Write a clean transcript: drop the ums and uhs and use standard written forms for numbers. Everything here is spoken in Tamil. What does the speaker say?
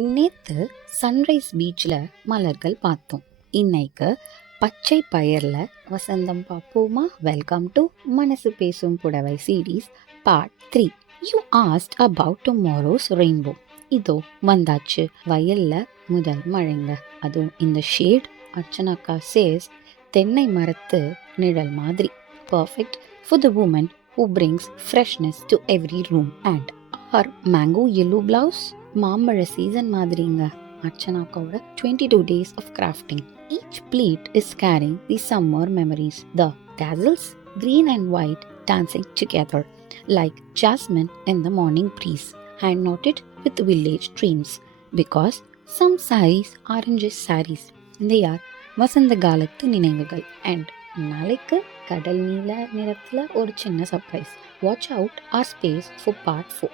நேத்து சன்ரைஸ் பீச்சில் மலர்கள் பார்த்தோம். இன்னைக்கு பச்சை பயிரில் வசந்தம் பார்ப்போமா? வெல்கம் டு மனசு பேசும் புடவை series part 3. You asked about tomorrow's rainbow. இதோ வந்தாச்சு. வயல்ல முதல் மழைங்க. அதுவும் இந்த ஷேட் அர்ச்சனாக்கா சேஸ் தென்னை மரத்து நிழல் மாதிரி. Perfect for the woman who brings freshness to every room. And our mango yellow blouse, மாம்பழ சீசன் மாதிரிங்க. அர்ச்சனாக்காவோட 22 days of crafting. Each pleat is carrying the summer memories. The tassels, green and white, dancing together like jasmine in the morning breeze. Hand knotted with village dreams. Because some saris aren't just saris. They are வசந்த காலத்து நினைவுகள். And நாளைக்கு கடல் நீல நிறத்தில் ஒரு சின்ன surprise. Watch out our space for part 4.